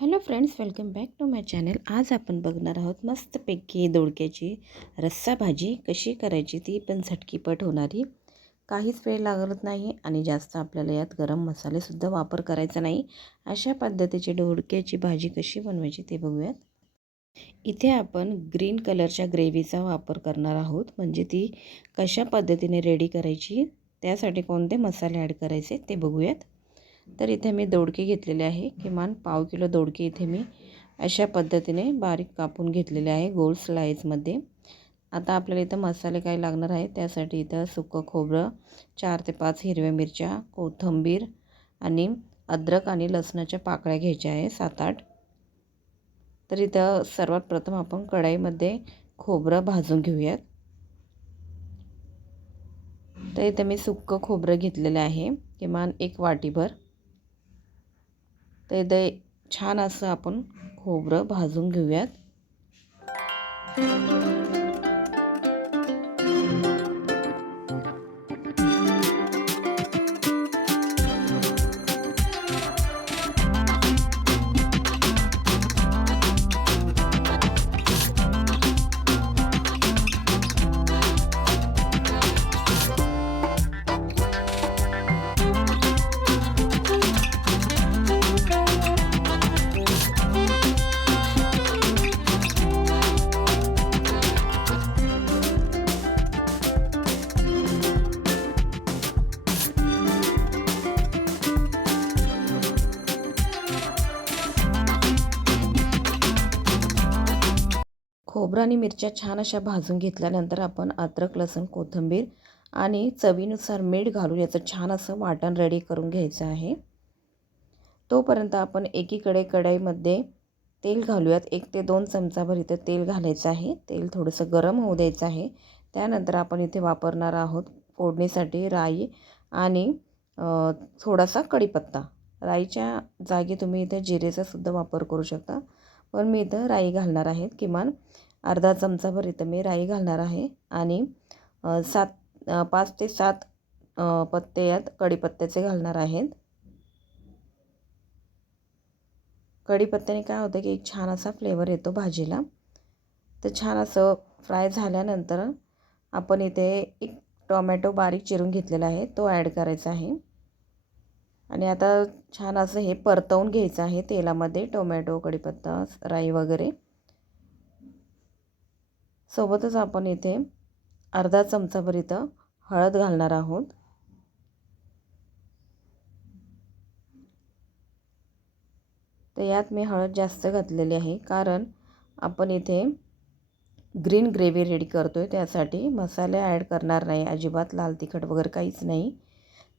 Hello friends, welcome back to my channel. आज आपण बघणार आहोत मस्तपैकी दोडक्याची रस्सा भाजी कशी करायची, ती पण झटकीपट होणारी. काहीच वेळ लागत नाही आणि जास्त आपल्याला यात गरम मसालेसुद्धा वापर करायचा नाही. अशा पद्धतीची दोडक्याची भाजी कशी बनवायची ते बघूयात. इथे आपण ग्रीन कलरच्या ग्रेव्हीचा वापर करणार आहोत. म्हणजे ती कशा पद्धतीने रेडी करायची, त्यासाठी कोणते मसाले ॲड करायचे ते बघूयात. तर इथे मी दोडके घेतलेले आहे. किमान पाव किलो दोडके इथे मी अशा पद्धतीने बारीक कापून घेतलेले आहे गोल स्लाइसमध्ये. आता आपल्याला इथं मसाले काय लागणार आहे, त्यासाठी इथं सुकं खोबरं, 4 ते 5 हिरव्या मिरच्या, कोथिंबीर आणि अद्रक आणि लसणाच्या पाकळ्या घ्यायच्या आहे 7-8. तर इथं सर्वात प्रथम आपण कढईमध्ये खोबरं भाजून घेऊयात. तर इथं मी सुकं खोबरं घेतलेलं आहे किमान 1 वाटीभर. तर इथे छान असं आपण खोबरं भाजून घेऊयात. खोबरं आणि मिरच्या छान अशा भाजून घेतल्यानंतर आपण अद्रक, लसूण, कोथिंबीर आणि चवीनुसार मीठ घालून याचं छान असं वाटण रेडी करून घ्यायचं आहे. तोपर्यंत आपण एकीकडे कढईमध्ये तेल घालूयात. 1 ते 2 चमचाभर इथं तेल घालायचं आहे. तेल थोडंसं गरम होऊ द्यायचं आहे. त्यानंतर आपण इथे वापरणार आहोत फोडणीसाठी राई आणि थोडासा कढीपत्ता. राईच्या जागी तुम्ही इथे जिरेचा सुद्धा वापर करू शकता, पण मी इथं राई घालणार आहे. किमान अर्धा चमचाभर इथं मी राई घालणार आहे आणि 5 ते 7 पत्ते यात कढीपत्त्याचे घालणार आहेत. कढीपत्त्याने काय होतं की एक छान असा फ्लेवर येतो भाजीला. तर छान असं फ्राय झाल्यानंतर आपण इथे एक टोमॅटो बारीक चिरून घेतलेला आहे, तो ॲड करायचा आहे. आणि आता छान असं हे परतवून घ्यायचं आहे तेलामध्ये, टोमॅटो, कढीपत्ता, राई वगैरे. सोबतच आपण इथे अर्धा चमचाभर इथं हळद घालणार आहोत. तर यात मी हळद जास्त घातलेली आहे, कारण आपण इथे ग्रीन ग्रेव्ही रेडी करतो आहे, त्यासाठी मसाले ॲड करणार नाही अजिबात, लाल तिखट वगैरे काहीच नाही.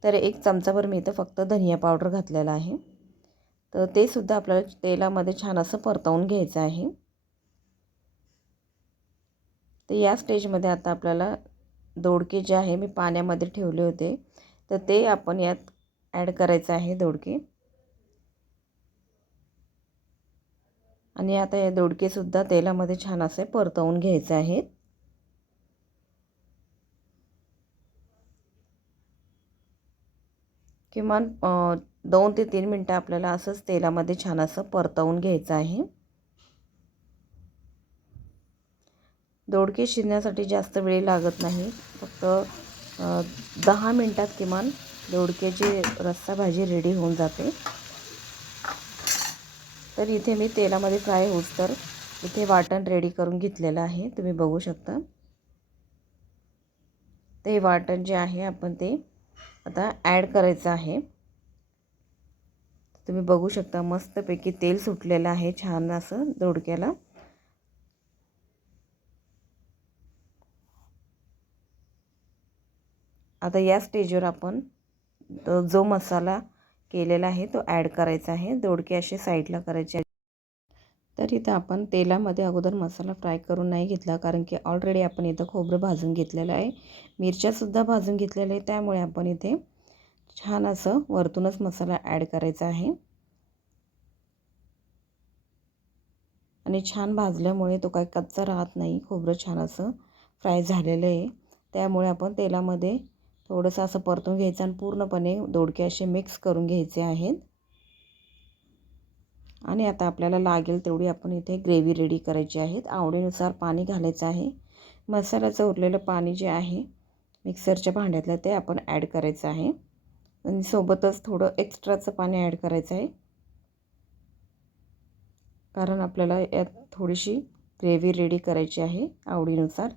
तर 1 चमचाभर मी इथं फक्त धनिया पावडर घातलेला आहे. तर ते सुद्धा आपल्याला तेलामध्ये छान असं परतवून घ्यायचं आहे. तर या स्टेजमध्ये आता आपल्याला दोडके जे आहे मी पाण्यामध्ये ठेवले होते, तर ते आपण यात ॲड करायचं आहे दोडके. आणि आता हे दोडकेसुद्धा तेलामध्ये छान असे परतवून घ्यायचे आहेत. किमान 2 ते 3 मिनटं आपल्याला असंच तेलामध्ये छान असं परतवून घ्यायचं आहे. दोडके शिजण्यासाठी जास्त वेळ लागत नाही, फक्त 10 मिनटात किमान दोडक्याची रस्सा भाजी रेडी होऊन जाते. तर इथे मी तेलामध्ये फ्राय होऊस्तर इथे वाटण रेडी करून घेतलेलं आहे, तुम्ही बघू शकता. ते वाटण जे आहे आपण ते आता ॲड करायचं आहे. तुम्ही बघू शकता मस्तपैकी तेल सुटलेलं आहे छान असं दोडक्याला. आता या स्टेजवर आपण जो मसाला केलेला आहे तो ॲड करायचा आहे. दोडके असे साईडला करायचे. तर इथं आपण तेलामध्ये अगोदर मसाला फ्राय करून नाही घेतला, कारण की ऑलरेडी आपण इथं खोबरं भाजून घेतलेलं आहे, मिरच्यासुद्धा भाजून घेतलेल्या आहे. त्यामुळे आपण इथे छान असं वरतूनच मसाला ॲड करायचा आहे. आणि छान भाजल्यामुळे तो काही कच्चा राहत नाही. खोबरं छान असं फ्राय झालेलं आहे, त्यामुळे आपण तेलामध्ये थोडंसं असं परतून घ्यायचं आणि पूर्णपणे दोडके असे मिक्स करून घ्यायचे आहेत. आणि आता आपल्याला लागेल तेवढी आपण इथे ग्रेव्ही रेडी करायची आहे. आवडीनुसार पाणी घालायचं आहे. मसाल्याचं उरलेलं पाणी जे आहे मिक्सरच्या भांड्यातलं ते आपण ॲड करायचं आहे आणि सोबतच थोडं एक्स्ट्राचं पाणी ॲड करायचं आहे, कारण आपल्याला यात थोडीशी ग्रेव्ही रेडी करायची आहे आवडीनुसार.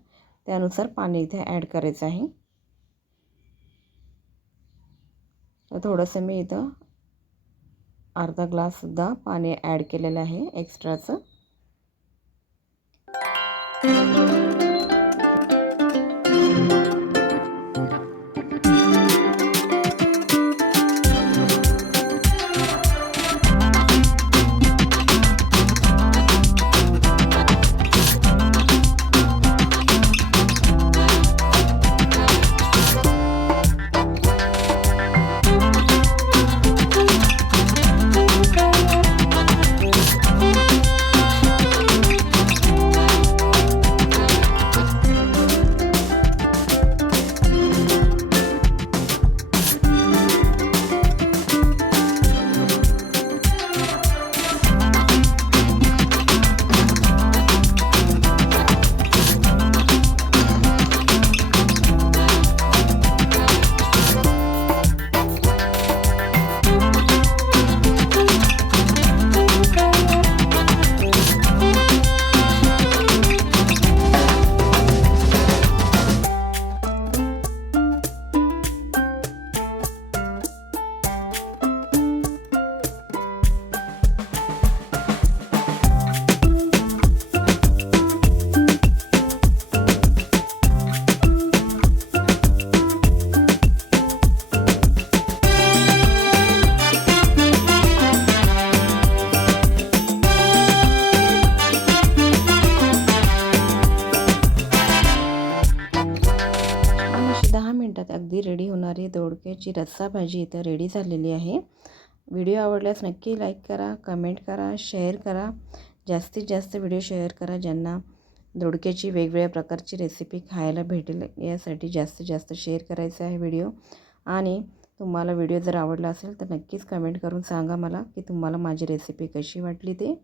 त्यानुसार पाणी इथे ॲड करायचं आहे. तर थोडंसं मी इथं अर्धा ग्लाससुद्धा पाणी ॲड केलेलं आहे एक्स्ट्राचं. अशी 10 मिनिटात अगदी रेडी होणारी दोडक्याची रस्सा भाजी इथं रेडी झालेली आहे. व्हिडिओ आवडल्यास नक्की लाईक करा, कमेंट करा, शेअर करा. जास्तीत जास्त व्हिडिओ शेअर करा, ज्यांना दोडक्याची वेगवेगळ्या प्रकारची रेसिपी खायला भेटेल यासाठी जास्तीत जास्त शेअर करायचा आहे व्हिडिओ. आणि तुम्हाला व्हिडिओ जर आवडला असेल तर नक्कीच कमेंट करून सांगा मला की तुम्हाला माझी रेसिपी कशी वाटली ते.